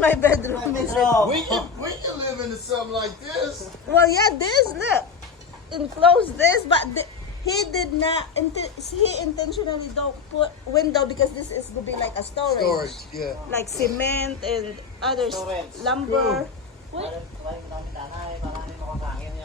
my bedroom is it? We can live into something like this. Well, yeah, this, look. Enclose this, but he did not, he intentionally don't put window because this is going to be like a storage. Yeah. Like cement and other lumber. What?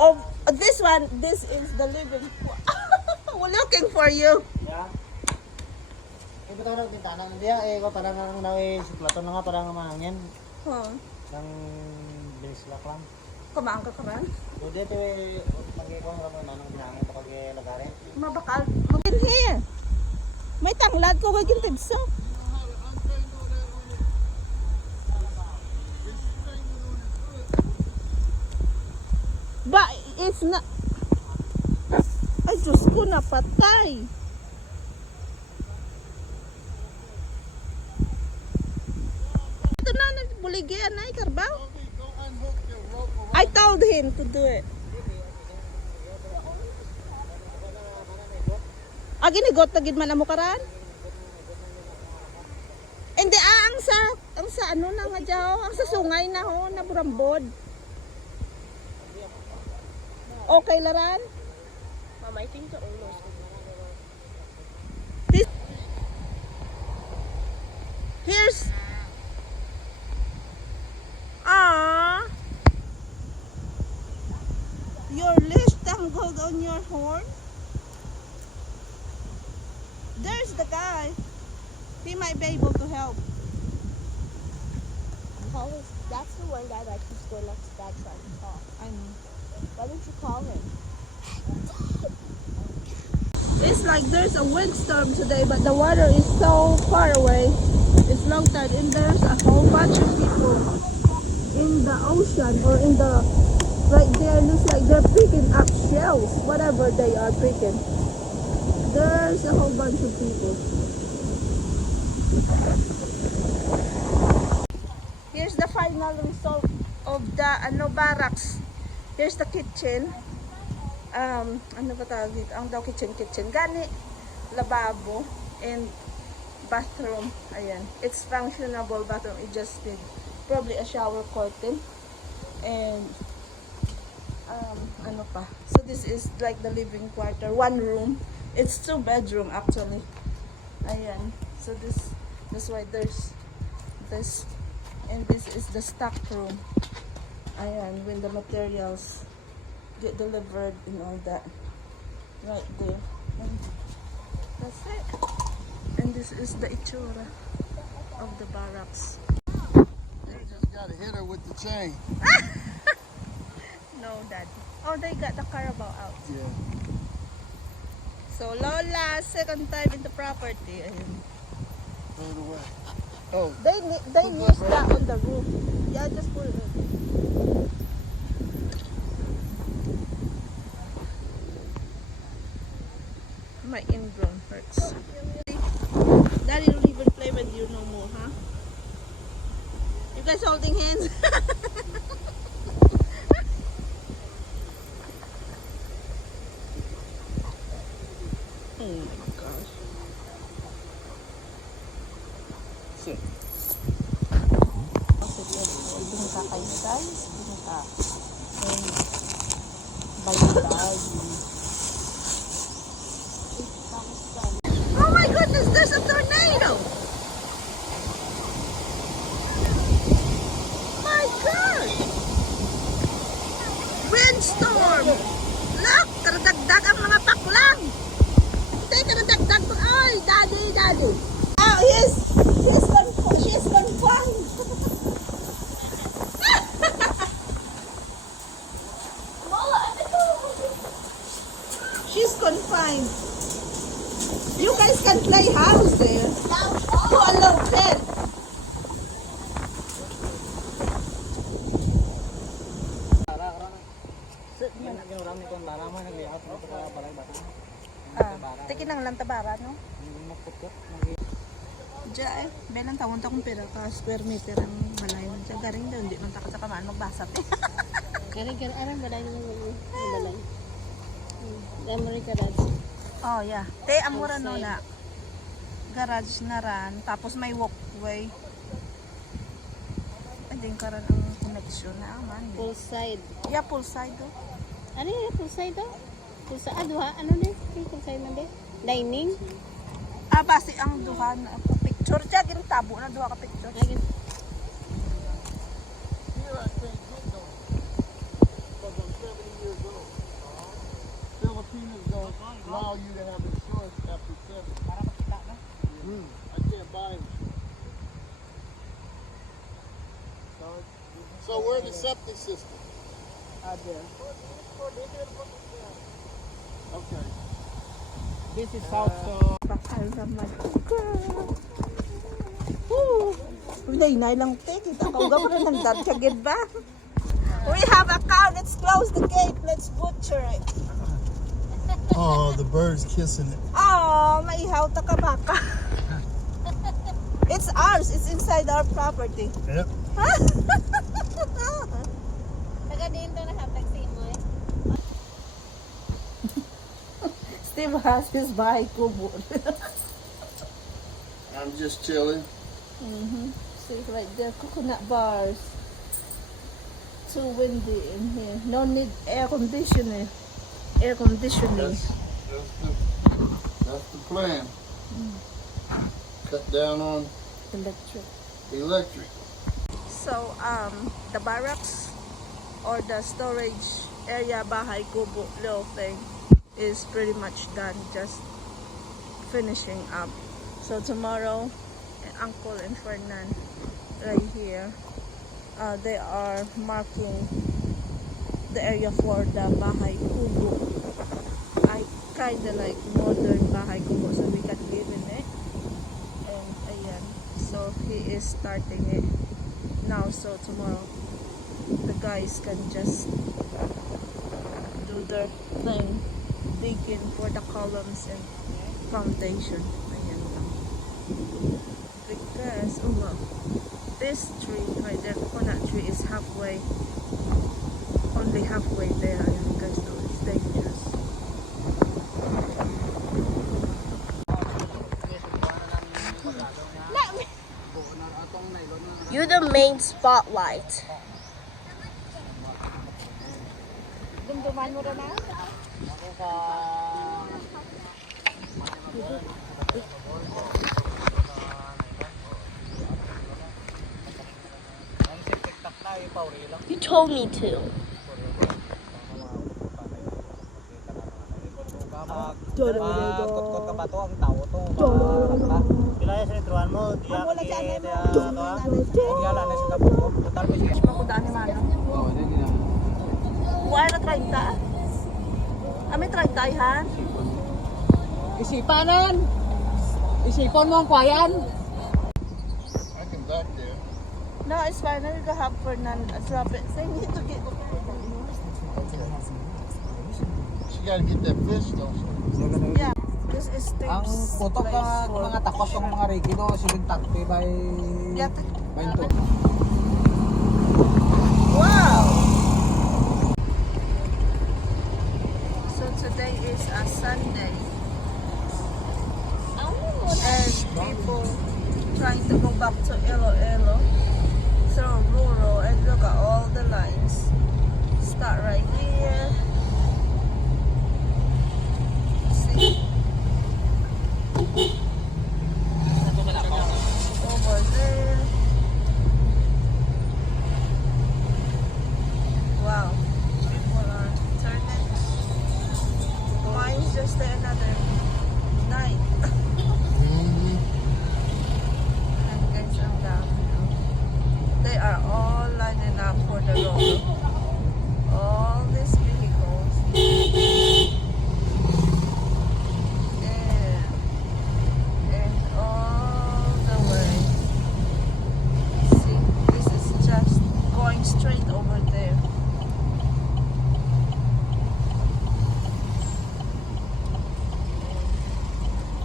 Oh, this one, this is the living. We're looking for you. Yeah. Ibu tahu nak bintana dia kau parang ang nawe si Plato na nga parang mahangin Huh. ng bilis lang. Kumaan ka kaman? Udah tu pagi kau ngelamun nanang binangin pagi lagare. Mabakal. In here. May tanglad ko kaging tibsa. But it's not. Ay, Diyos ko, napatay. Ito na, nagbuligyan na, ikarbaw. I told him to do it. Ginigot na gid man amo karan? Hindi ang sa ano na nga jaw, ang sa sungay na ho, na burambod. Okay laran? Mama, I think the almost. Here's your leash tangled on your horn. There's the guy. He might be able to help. That's the one guy that keeps going next to that trying to talk. I know. Why don't you call him? It's like there's a windstorm today, but the water is so far away. It's low tide, and there's a whole bunch of people in the ocean or in the right there. Looks like they're picking up shells, whatever they are picking. There's a whole bunch of people. Here's the final result of the barracks. Here's the kitchen. Ano ba tawag dito? Ang daw kitchen. Gani, lababo, and bathroom. Ayan. It's functionable bathroom. It just need probably a shower curtain. And, ano pa. So this is like the living quarter. One room. It's 2 bedroom actually. Ayan. So that's why there's this. And this is the stock room. Ayan. When the materials get delivered and all that. Right there. And that's it. And this is the itsura of the barracks. You just gotta hit her with the chain. No, Daddy. Oh, they got the Carabao out. Yeah. So, Lola, second time in the property. Ayan. Throw it away. Oh. They use that on the roof. Yeah, just put it in. My ingrown hurts. Daddy don't even play with you no more, huh? You guys holding hands? Oh my gosh. Shit. Bingka kayo guys. Bingka. And baligtad. Oh my goodness, there's a tornado! My God! Windstorm! Look! Karadagdag ang mga paklang! Hindi, karadagdag ko. Ay, daddy! Oh, she's confined! She's confined. You guys can play house there. Who allowed that? Tikin ang lantabara, no? Diya eh, belang tawon ta kung pera ka square meter ang balay mo. Diya garing daw, hindi man taka sa kamaan magbasat eh. Garing arang balay naman yung balay. Memory garage. Oh yeah, te amura no na. Garage na ran, tapos may walkway. din karon ang connection na man. Full side. Yeah, full side do. Ano yun? Full side to? Full side. Duha? Ano din? Full side man din? Dining? Ah, basi ang duha na picture siya tabo na duha ka picture. Ay, Here I can't get no. Because I'm 70 years old. Filipinos don't allow you to have insurance after 70. Para makita na. I can't buy insurance. So where's the septic system? There. Okay. This is south so Bakal naman. Woo! Uday na lang te. Kita ka uga pa ng dadkagid ba? We have a cow. Let's close the gate. Let's butcher it. Oh, the bird's kissing it. Oh, maihaw ta ka baka. It's ours. It's inside our property. Yep. taga din to nahatag sa imo eh. Steve has his Bahay Kubo. I'm just chilling. See right there, coconut bars. Too windy in here. No need air conditioning. Air conditioning. That's the plan. Cut down on Electric. electric. So the barracks or the storage area Bahay Kubo little thing is pretty much done, just finishing up. So tomorrow Uncle and Fernand right here, they are marking the area for the Bahay Kubo. I kinda like modern Bahay Kubo so we can live in it. And ayan, so he is starting it now, so tomorrow the guys can just do their thing, digging for the columns and foundation. Ayan lang. Because, oh wow, this tree right there, coconut tree, is halfway, only halfway there. Ayan guys, so it's dangerous. You're the main spotlight. Dumduman mo rin na? You told me to. kutkot ka pa to ang tao to. Pila sa intruan mo, diya diya na sa kabuko. Total mo siya. Makudaan ni Mano. Buhay na 30? May 30 han? Isipanan. Isipon mo ang kwayan. I can back there. No, it's fine. We can have Fernand. Drop it. Say need to get. She gotta get that fish though. Yeah, this is Ang Steve's putok place for- mga takos ng mga rigido sulit takpi by Yeah, bainto. wow! So today is a Sunday. And people trying to go back to Iloilo through rural, and look at all the lines. Start right here. See? Over there. Wow. People are turning. Mine's just another night. And guys, ang dami. They are all lining up for the road. All these vehicles. And all the way. See, this is just going straight over there.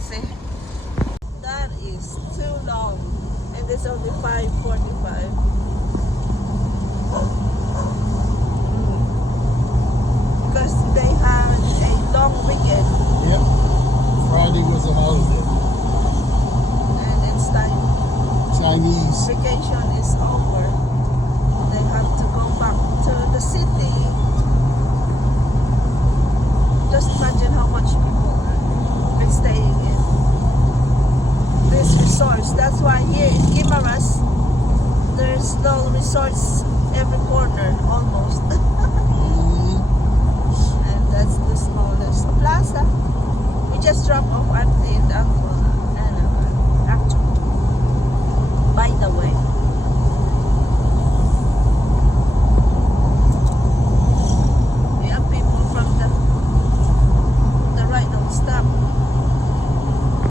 See, that is too long, and it's only 5:45. That's why here in Guimaras, there's no resorts every corner almost.